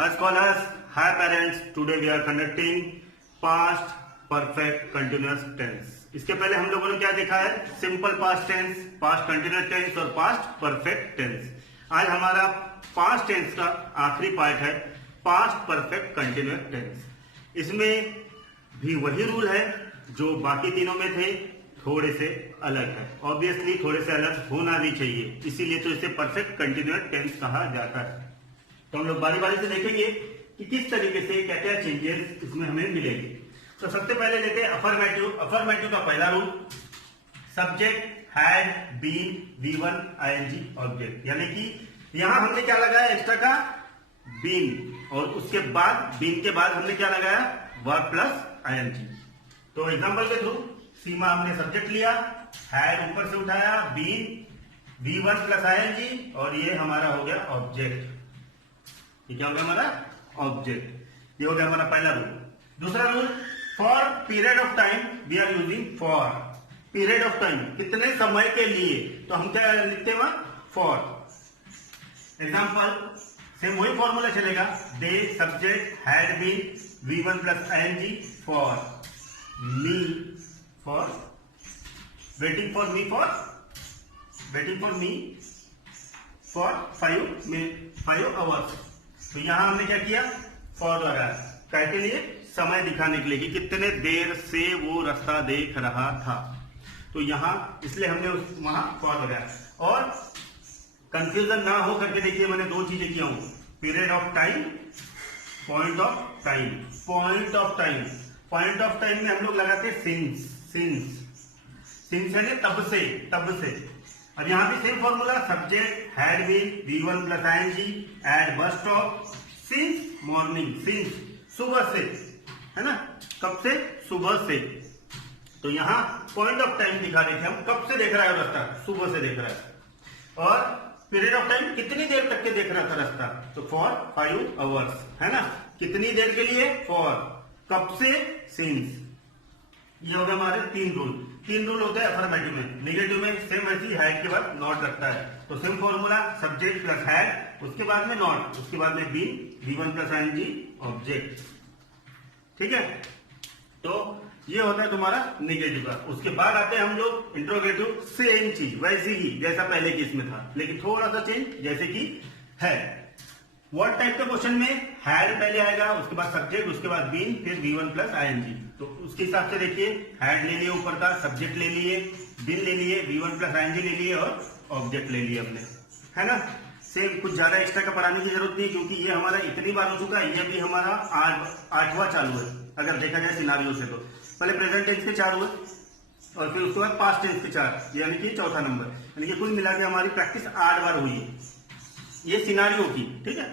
Hi scholars, hi parents. Today we are conducting past perfect continuous tense. इसके पहले हम लोगों ने क्या देखा है? Simple past tense, past continuous tense और पास्ट परफेक्ट टेंस। आज हमारा पास्ट टेंस का आखिरी पार्ट है पास्ट परफेक्ट कंटिन्यूअस टेंस। इसमें भी वही रूल है जो बाकी तीनों में थे, थोड़े से अलग है। ऑब्वियसली थोड़े से अलग होना भी चाहिए, इसीलिए तो इसे परफेक्ट कंटिन्यूअस टेंस कहा जाता है। तो हम लोग बारी बारी से देखेंगे कि किस तरीके से क्या क्या चेंजेस इसमें हमें मिलेंगे। तो सबसे पहले लेते हैं अफर्मेटिव। अफर्मेटिव का पहला rule, subject had been V1 ING object, यानी कि यहां हमने क्या लगाया एक्स्ट्रा का बीन, और उसके बाद बीन के बाद हमने क्या लगाया वर्ब प्लस ING। तो एग्जांपल के थ्रू सीमा हमने सब्जेक्ट लिया, हैड ऊपर से उठाया, बीन V1 प्लस ING, और ये हमारा हो गया ऑब्जेक्ट। ये क्या हो गया हमारा ऑब्जेक्ट। ये हो गया हमारा पहला रूल। दूसरा rule, for period of time we are using for. Period of time, कितने समय के लिए, तो हम क्या लिखते हैं फॉर। एग्जाम्पल सेम वही फॉर्मूला चलेगा, the subject had been V1 plus ING for me, for waiting for me, for 5 hours. तो यहां हमने क्या किया फॉर लगाया, क्या के लिए, समय दिखाने के लिए कि कितने देर से वो रास्ता देख रहा था। तो यहां इसलिए हमने वहां फॉर लगाया। और कंफ्यूजन ना हो करके देखिए, मैंने दो चीजें किया हूं, period of time, point of time. Point of time, point of time में हम लोग लगाते सिंस यानी तब से। और यहां भी same formula, subject had been V1 plus ING at bus stop since morning, since सुबह से, है ना, कब से, सुबह से। तो यहां पॉइंट ऑफ टाइम दिखा रहे थे हम, कब से देख रहा है रास्ता, सुबह से देख रहा है। और पीरियड ऑफ टाइम, कितनी देर तक के देख रहा था रास्ता, तो फॉर 5 आवर्स, है ना, कितनी देर के लिए, फॉर, कब से, सिंस। ये हो गया हमारे तीन रूल होते हैं अफर्मेटिव में। नेगेटिव में सेम वैसी हैड के बाद नॉट लगता है। तो same formula, subject plus had, उसके बाद में नॉट, उसके बाद में been V1 plus ING object. ठीक है, तो ये होता है तुम्हारा नेगेटिव का। उसके बाद आते हैं हम लोग इंट्रोगेटिव, सेम चीज वैसी ही जैसा पहले केस में था, लेकिन थोड़ा सा चेंज, जैसे कि है। व्हाट टाइप के क्वेश्चन में हैड पहले आएगा, उसके बाद सब्जेक्ट, उसके बाद बीन, फिर V1 प्लस ING। तो उसके हिसाब से देखिए, हैड ले लिए ऊपर का, सब्जेक्ट ले लिए, बीन ले लिए, V1 प्लस ING ले लिए और ऑब्जेक्ट ले लिए हमने, है ना। सेम, कुछ ज्यादा एक्स्ट्रा का पढ़ाने की जरूरत नहीं, क्योंकि ये हमारा इतनी बार हो चुका है। ये भी हमारा 8वां चालू है अगर देखा जाए सिनारियो से। तो पहले प्रेजेंट टेंस के 4 हुए और फिर उसके बाद पास्ट टेंस के 4, यानी कि चौथा नंबर, यानी कि कुल मिला के हमारी प्रैक्टिस 8 बार हुई है ये सिनारियो की। ठीक है,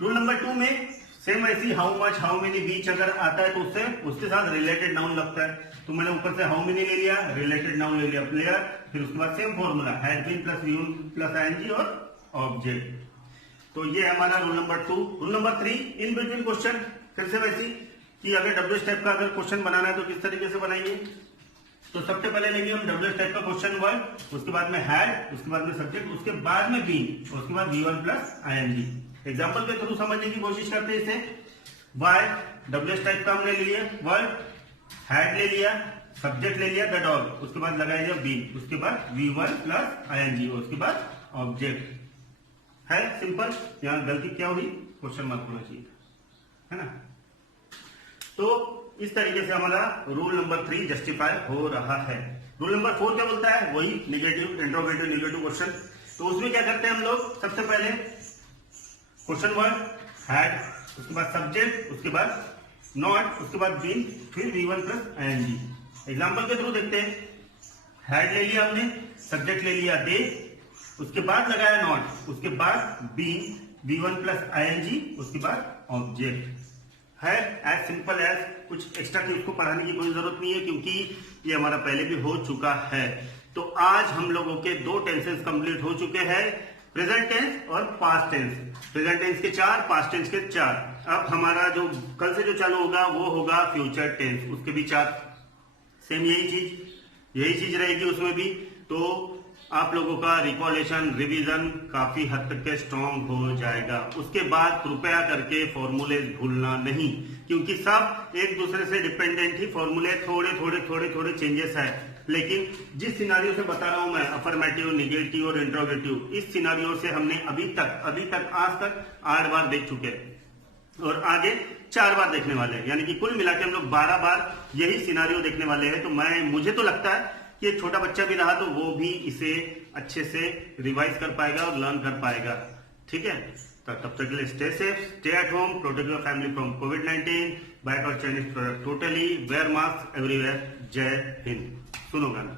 रूल नंबर 2 में सेम ऐसी, हाउ मच, हाउ मेनी, बीच अगर आता है तो उससे उसके साथ रिलेटेड नाउन लगता है। तो मैंने ऊपर से हाउ मेनी ले लिया, रिलेटेड नाउन ले लिया प्लेयर, फिर उसके बाद same formula, had been plus V1 plus ING और ऑब्जेक्ट। तो ये हमारा rule number 2। Rule number 3, in between question, फिर से वैसी कि अगर WH टाइप का अगर क्वेश्चन बनाना है तो किस तरीके से बनाएंगे। तो सबसे पहले लेंगे हम WH टाइप का क्वेश्चन वर्ड, उसके बाद में हैड, उसके बाद में सब्जेक्ट, उसके बाद में बीन, उसके बाद V1 प्लस ING। एग्जाम्पल के थ्रू समझने की कोशिश करते हैं इसे। वाई, WH टाइप का हमने ले लिया वर्ड, हैड ले लिया, सब्जेक्ट ले लिया द डॉग, उसके बाद लगाया दिया बीन, उसके बाद V1 प्लस ING, उसके बाद ऑब्जेक्ट। है सिंपल। यहां गलती क्या हुई, क्वेश्चन मार्क होना चाहिए, है ना। तो इस तरीके से हमारा रूल नंबर 3 जस्टिफाई हो रहा है। रूल नंबर 4 क्या बोलता है, वही नेगेटिव, इंट्रोगेटिव नेगेटिव क्वेश्चन। तो उसमें क्या करते हैं हम लोग, सबसे पहले क्वेश्चन वर्ड हैड, उसके बाद सब्जेक्ट, उसके बाद नॉट, उसके बाद बीन, फिर V1 प्लस ING। एग्जाम्पल के थ्रू देखते हैं। हैड ले लिया हमने, सब्जेक्ट ले लिया दे, उसके बाद लगाया नॉट, उसके बाद बीन, V1 प्लस ING, उसके बाद ऑब्जेक्ट। है एज सिंपल एज, कुछ एक्स्ट्रा की उसको पढ़ाने की कोई जरूरत नहीं है, क्योंकि ये हमारा पहले भी हो चुका है। तो आज हम लोगों के 2 टेंसेस कंप्लीट हो चुके हैं, प्रेजेंट टेंस और पास्ट टेंस। प्रेजेंट टेंस के 4, पास्ट टेंस के 4। अब हमारा जो कल से जो चालू होगा वो होगा फ्यूचर टेंस, उसके भी 4। सेम यही चीज रहेगी उसमें भी। तो आप लोगों का रिकॉलेशन रिवीजन काफी हद तक के स्ट्रॉन्ग हो जाएगा। उसके बाद कृपया करके फॉर्मूलेज भूलना नहीं, क्योंकि सब एक दूसरे से डिपेंडेंट ही फॉर्मूले, थोड़े चेंजेस है। लेकिन जिस सिनारियो से बता रहा हूं मैं, अफर्मेटिव, निगेटिव और इंट्रोगेटिव, इस सिनारियो से हमने अभी तक आज तक 8 बार देख चुके हैं और आगे 4 बार देखने वाले हैं, यानी कि कुल मिला के हम लोग 12 बार यही सिनारियो देखने वाले हैं। तो मुझे तो लगता है कि एक छोटा बच्चा भी रहा तो वो भी इसे अच्छे से रिवाइज कर पाएगा और लर्न कर पाएगा। ठीक है, तो तब तक के लिए stay safe, stay at home, protect your family from कोविड-19, by our Chinese product totally, wear mask everywhere. जय हिंद। सुनो गाना।